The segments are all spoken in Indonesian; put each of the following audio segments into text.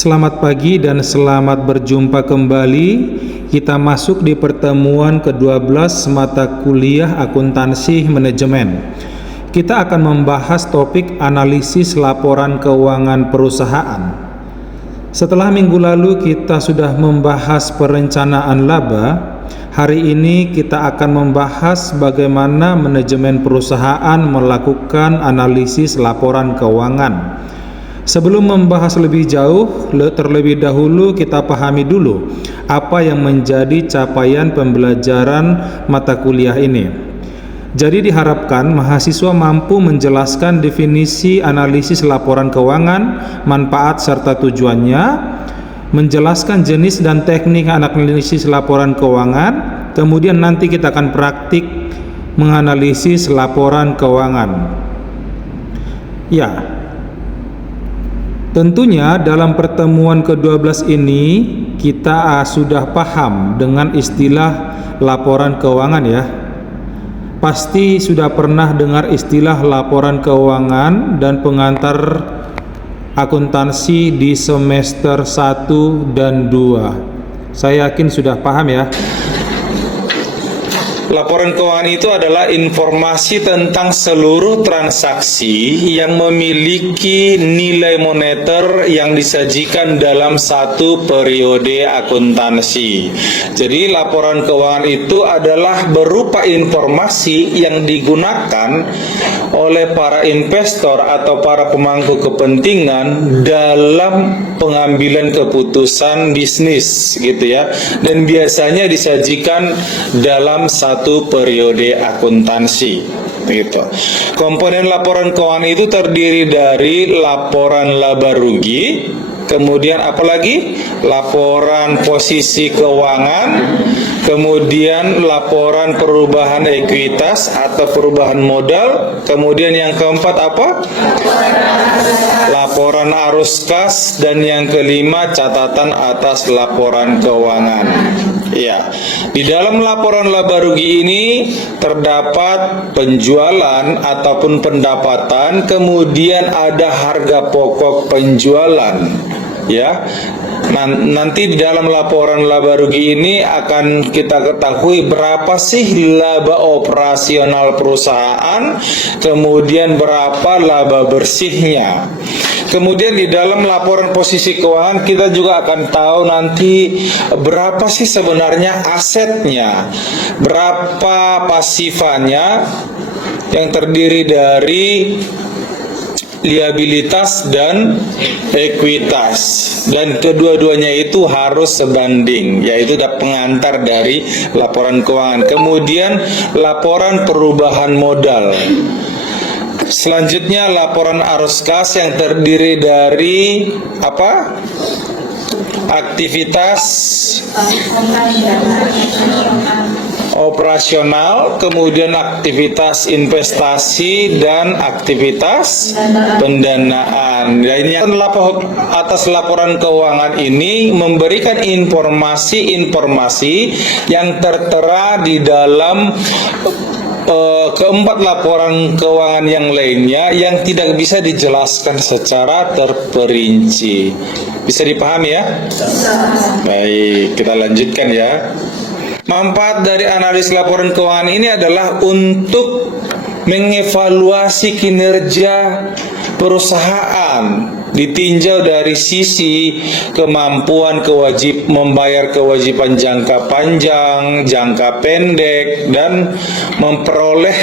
Selamat pagi dan selamat berjumpa kembali. Kita masuk di pertemuan ke-12 mata kuliah akuntansi manajemen. Kita akan membahas topik analisis laporan keuangan perusahaan. Setelah minggu lalu kita sudah membahas perencanaan laba, hari ini kita akan membahas bagaimana manajemen perusahaan melakukan analisis laporan keuangan. Sebelum membahas lebih jauh, terlebih dahulu kita pahami dulu apa yang menjadi capaian pembelajaran mata kuliah ini. Jadi diharapkan mahasiswa mampu menjelaskan definisi analisis laporan keuangan, manfaat serta tujuannya, menjelaskan jenis dan teknik analisis laporan keuangan, kemudian nanti kita akan praktik menganalisis laporan keuangan. Ya, tentunya dalam pertemuan ke-12 ini kita sudah paham dengan istilah laporan keuangan ya. Pasti sudah pernah dengar istilah laporan keuangan dan pengantar akuntansi di semester 1 dan 2. Saya yakin sudah paham ya. Laporan keuangan itu adalah informasi tentang seluruh transaksi yang memiliki nilai moneter yang disajikan dalam satu periode akuntansi. Jadi laporan keuangan itu adalah berupa informasi yang digunakan oleh para investor atau para pemangku kepentingan dalam pengambilan keputusan bisnis gitu ya. Dan biasanya disajikan dalam satu periode akuntansi gitu. Komponen laporan keuangan itu terdiri dari laporan laba rugi, kemudian apalagi laporan posisi keuangan, kemudian laporan perubahan ekuitas atau perubahan modal, kemudian yang keempat apa? Laporan arus kas, dan yang kelima catatan atas laporan keuangan. Ya, di dalam laporan laba rugi ini terdapat penjualan ataupun pendapatan, kemudian ada harga pokok penjualan. Ya, nanti di dalam laporan laba rugi ini akan kita ketahui berapa sih laba operasional perusahaan, kemudian berapa laba bersihnya. Kemudian di dalam laporan posisi keuangan kita juga akan tahu nanti berapa sih sebenarnya asetnya, berapa pasifannya yang terdiri dari liabilitas dan ekuitas, dan kedua-duanya itu harus sebanding, yaitu pengantar dari laporan keuangan. Kemudian laporan perubahan modal. Selanjutnya laporan arus kas yang terdiri dari apa? Aktivitas operasional, kemudian aktivitas investasi dan aktivitas pendanaan. Ini atas laporan keuangan ini memberikan informasi-informasi yang tertera di dalam keempat laporan keuangan yang lainnya yang tidak bisa dijelaskan secara terperinci. Bisa dipahami ya? Baik, kita lanjutkan ya. Manfaat dari analis laporan keuangan ini adalah untuk mengevaluasi kinerja perusahaan, ditinjau dari sisi kemampuan membayar kewajiban jangka panjang, jangka pendek, dan memperoleh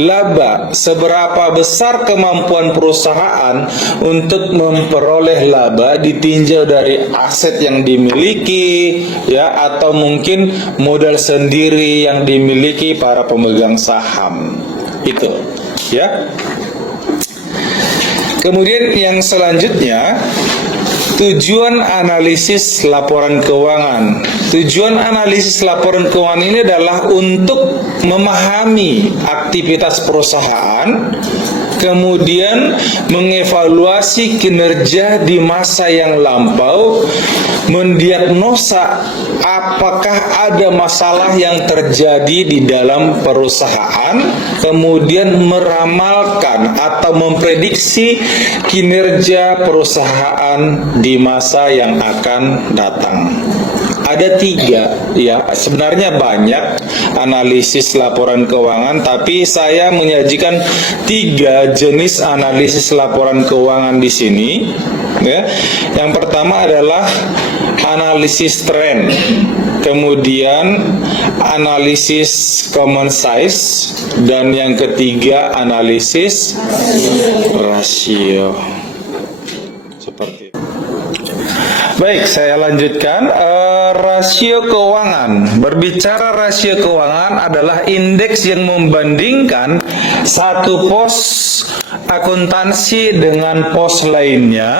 laba. Seberapa besar kemampuan perusahaan untuk memperoleh laba ditinjau dari aset yang dimiliki ya, atau mungkin modal sendiri yang dimiliki para pemegang saham. Itu ya. Kemudian yang selanjutnya, tujuan analisis laporan keuangan. Tujuan analisis laporan keuangan ini adalah untuk memahami aktivitas perusahaan, kemudian mengevaluasi kinerja di masa yang lampau, mendiagnosa apakah ada masalah yang terjadi di dalam perusahaan, kemudian meramalkan atau memprediksi kinerja perusahaan di masa yang akan datang. Ada 3, ya, sebenarnya banyak analisis laporan keuangan, tapi saya menyajikan 3 jenis analisis laporan keuangan di sini. Ya. Yang pertama adalah analisis tren, kemudian analisis common size, dan yang ketiga analisis rasio. Seperti itu. Baik, saya lanjutkan. Rasio keuangan. Berbicara rasio keuangan adalah indeks yang membandingkan satu pos akuntansi dengan pos lainnya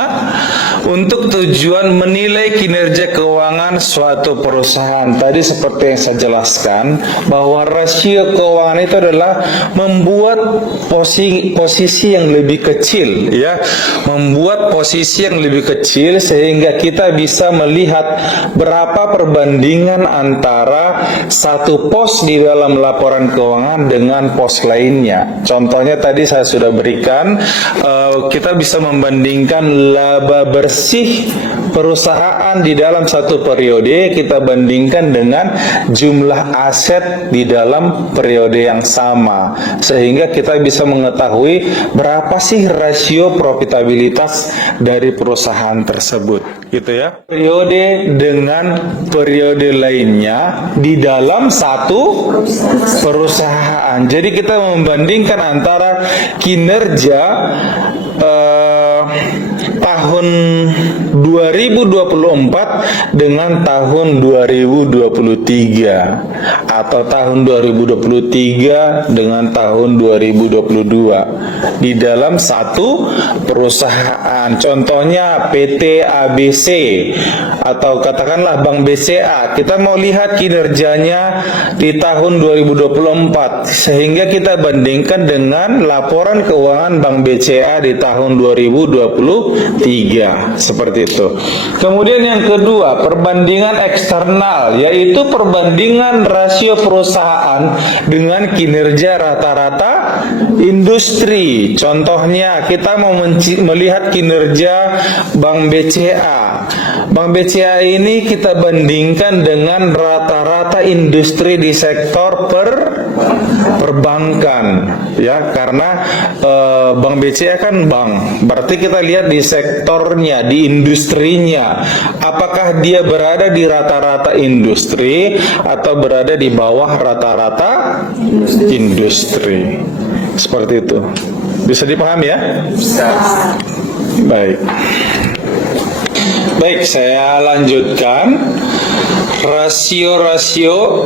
untuk tujuan menilai kinerja keuangan suatu perusahaan. Tadi seperti yang saya jelaskan, bahwa rasio keuangan itu adalah membuat posisi yang lebih kecil, ya, membuat posisi yang lebih kecil sehingga kita bisa melihat berapa perbandingan antara satu pos di dalam laporan keuangan dengan pos lainnya. Contohnya tadi saya sudah berikan, kita bisa membandingkan laba bersih perusahaan di dalam satu periode, kita bandingkan dengan jumlah aset di dalam periode yang sama, sehingga kita bisa mengetahui berapa sih rasio profitabilitas dari perusahaan tersebut, gitu ya. Periode dengan periode lainnya di dalam satu perusahaan. Jadi kita membandingkan antara kinerja tahun 2024 dengan tahun 2023 atau tahun 2023 dengan tahun 2022 di dalam satu perusahaan. Contohnya PT ABC atau katakanlah Bank BCA. Kita mau lihat kinerjanya di tahun 2024 sehingga kita bandingkan dengan laporan keuangan Bank BCA di tahun 2023, seperti itu. Kemudian yang kedua, perbandingan eksternal, yaitu perbandingan rasio perusahaan dengan kinerja rata-rata industri. Contohnya, kita mau melihat kinerja Bank BCA. Bank BCA ini kita bandingkan dengan rata-rata industri di sektor perbankan, ya, karena Bank BCA kan bank, berarti kita lihat di sektornya, di industrinya, apakah dia berada di rata-rata industri atau berada di bawah rata-rata industri. Seperti itu. Bisa dipahami ya? Bisa. Baik, saya lanjutkan. Rasio-rasio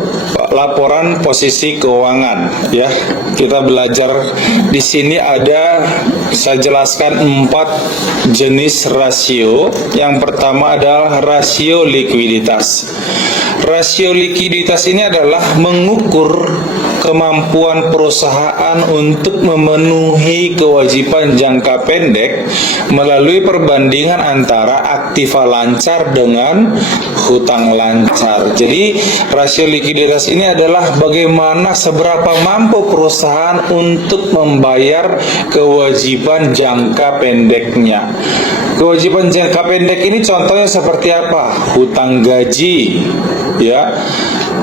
laporan posisi keuangan, ya. Kita belajar di sini ada, saya jelaskan 4 jenis rasio. Yang pertama adalah rasio likuiditas. Rasio likuiditas ini adalah mengukur kemampuan perusahaan untuk memenuhi kewajiban jangka pendek melalui perbandingan antara aktiva lancar dengan hutang lancar. Jadi rasio likuiditas ini adalah bagaimana seberapa mampu perusahaan untuk membayar kewajiban jangka pendeknya. Kewajiban jangka pendek ini contohnya seperti apa? Hutang gaji, ya,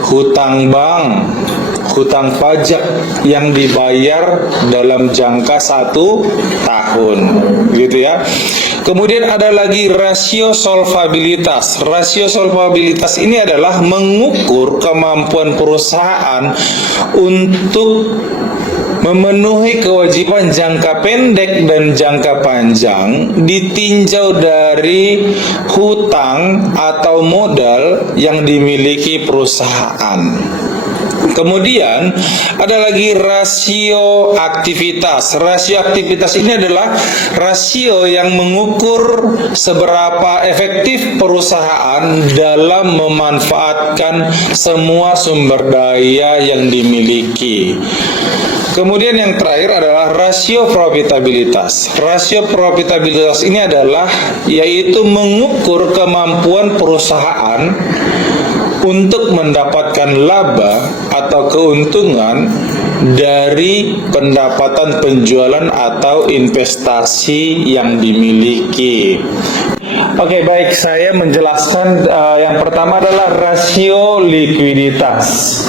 hutang bank, hutang pajak yang dibayar dalam jangka 1 tahun, gitu ya. Kemudian ada lagi rasio solvabilitas. Rasio solvabilitas ini adalah mengukur kemampuan perusahaan untuk memenuhi kewajiban jangka pendek dan jangka panjang ditinjau dari hutang atau modal yang dimiliki perusahaan. Kemudian ada lagi rasio aktivitas. Rasio aktivitas ini adalah rasio yang mengukur seberapa efektif perusahaan dalam memanfaatkan semua sumber daya yang dimiliki. Kemudian yang terakhir adalah rasio profitabilitas. Rasio profitabilitas ini adalah yaitu mengukur kemampuan perusahaan untuk mendapatkan laba atau keuntungan dari pendapatan penjualan atau investasi yang dimiliki. Oke, baik, saya menjelaskan yang pertama adalah rasio likuiditas.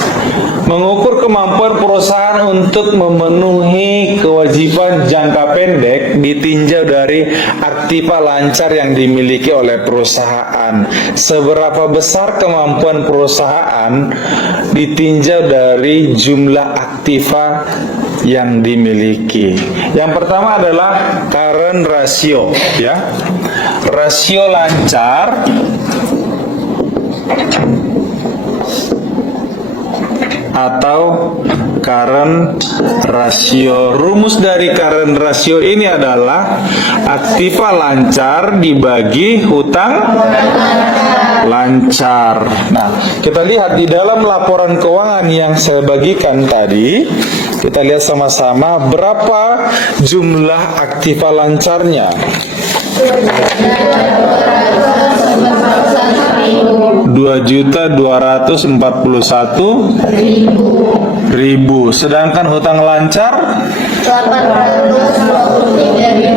Mengukur kemampuan perusahaan untuk memenuhi kewajiban jangka pendek ditinjau dari aktiva lancar yang dimiliki oleh perusahaan. Seberapa besar kemampuan perusahaan ditinjau dari jumlah aktiva yang dimiliki. Yang pertama adalah current ratio, ya. Rasio lancar atau current ratio. Rumus dari current ratio ini adalah aktiva lancar dibagi hutang lancar. Nah, kita lihat di dalam laporan keuangan yang saya bagikan tadi, kita lihat sama-sama berapa jumlah aktiva lancarnya. 2.241.000. Sedangkan hutang lancar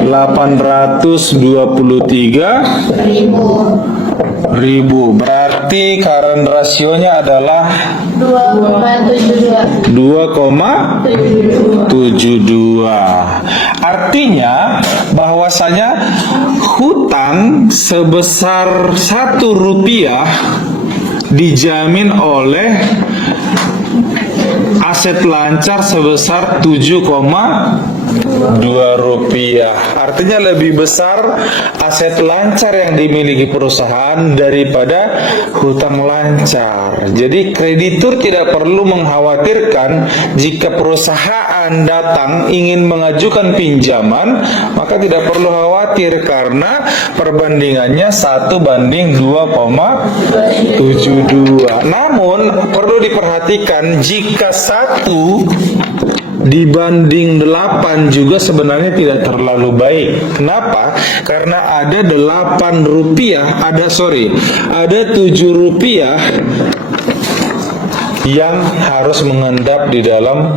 823.000. Berarti current rasionya adalah 2,72. Artinya bahwasanya hutang sebesar Rp1 dijamin oleh aset lancar sebesar Rp7,2. Artinya lebih besar aset lancar yang dimiliki perusahaan daripada hutang lancar. Jadi kreditur tidak perlu mengkhawatirkan jika perusahaan datang ingin mengajukan pinjaman, maka tidak perlu khawatir karena perbandingannya 1:2,72. Namun perlu diperhatikan jika 1 dibanding 8 juga sebenarnya tidak terlalu baik. Kenapa? Karena ada Rp8, ada Rp7 yang harus mengendap di dalam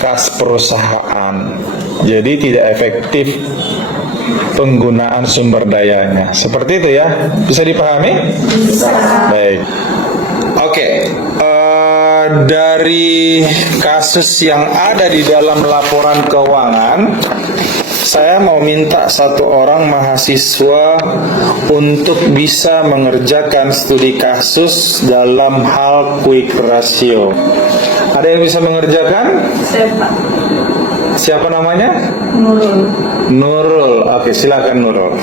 kas perusahaan. Jadi tidak efektif penggunaan sumber dayanya. Seperti itu ya. Bisa dipahami? Bisa. Baik. Oke. Dari kasus yang ada di dalam laporan keuangan, saya mau minta satu orang mahasiswa untuk bisa mengerjakan studi kasus dalam hal quick ratio. Ada yang bisa mengerjakan? Siapa namanya? Nurul. Oke, silakan Nurul.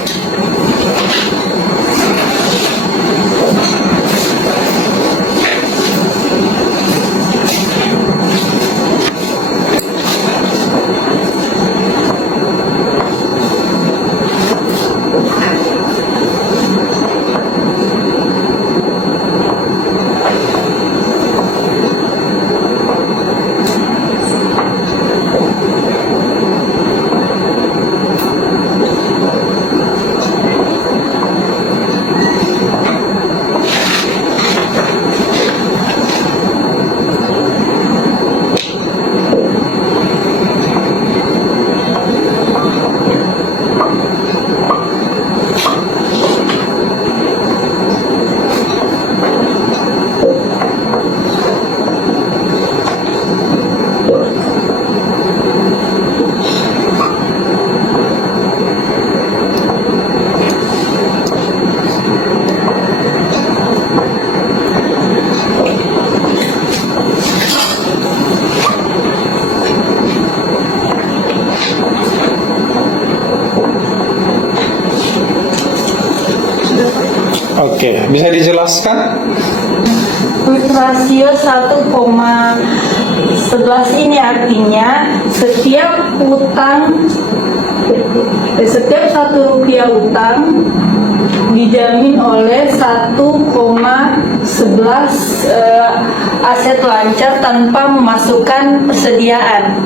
Oke, bisa dijelaskan? Quick ratio 1,1 11 ini artinya setiap satu rupiah utang dijamin oleh 1,11 aset lancar tanpa memasukkan persediaan.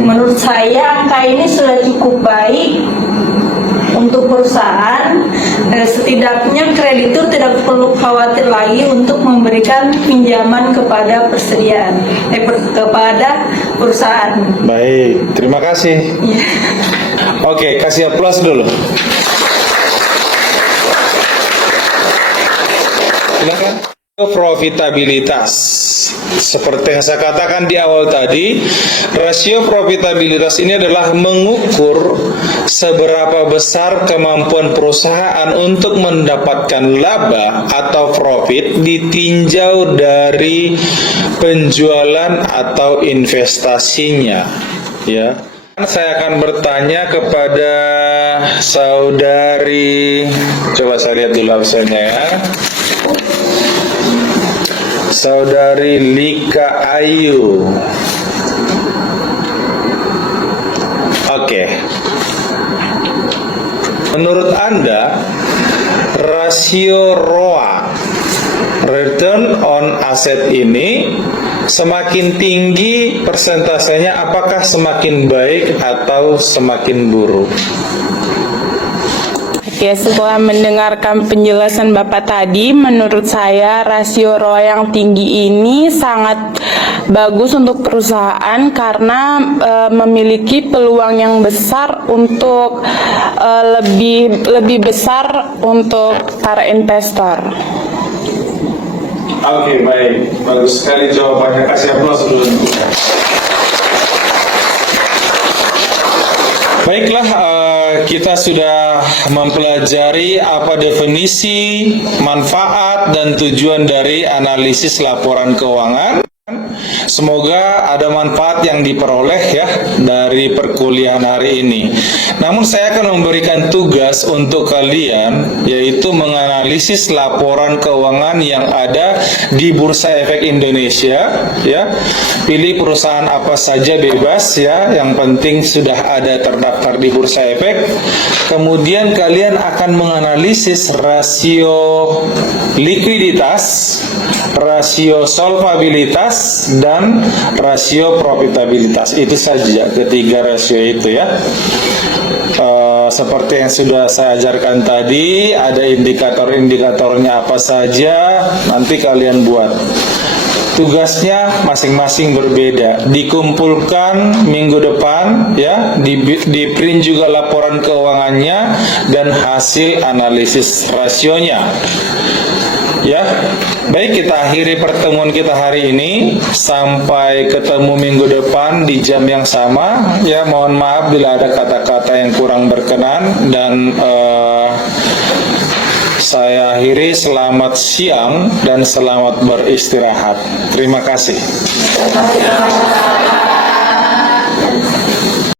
Menurut saya angka ini sudah cukup baik untuk perusahaan. Setidaknya kreditur tidak perlu khawatir lagi untuk memberikan pinjaman kepada kepada perusahaan. Baik, terima kasih. Oke, kasih aplaus dulu. Silakan. Profitabilitas. Seperti yang saya katakan di awal tadi, rasio profitabilitas ini adalah mengukur seberapa besar kemampuan perusahaan untuk mendapatkan laba atau profit ditinjau dari penjualan atau investasinya. Ya. Saya akan bertanya kepada saudari, coba saya lihat dulu absennya ya. Saudari Lika Ayu. Oke. Menurut Anda, rasio ROA, return on asset ini semakin tinggi persentasenya, apakah semakin baik atau semakin buruk? Oke, setelah mendengarkan penjelasan Bapak tadi, menurut saya rasio ROA yang tinggi ini sangat bagus untuk perusahaan karena memiliki peluang yang besar untuk lebih besar untuk para investor. Oke, baik. Bagus sekali jawabannya. Kasih aplaus dulu. Baiklah, kita sudah mempelajari apa definisi, manfaat, dan tujuan dari analisis laporan keuangan. Semoga ada manfaat yang diperoleh ya dari perkuliahan hari ini. Namun saya akan memberikan tugas untuk kalian, yaitu menganalisis laporan keuangan yang ada di Bursa Efek Indonesia ya. Pilih perusahaan apa saja bebas ya, yang penting sudah ada terdaftar di Bursa Efek. Kemudian kalian akan menganalisis rasio likuiditas, rasio solvabilitas, dan rasio profitabilitas. Itu saja ketiga rasio itu ya. Seperti yang sudah saya ajarkan tadi, ada indikator-indikatornya apa saja, nanti kalian buat. Tugasnya masing-masing berbeda, dikumpulkan minggu depan ya, di print juga laporan keuangannya dan hasil analisis rasionya. Ya, baik, kita akhiri pertemuan kita hari ini. Sampai ketemu minggu depan di jam yang sama. Ya, mohon maaf bila ada kata-kata yang kurang berkenan, dan saya akhiri. Selamat siang dan selamat beristirahat. Terima kasih.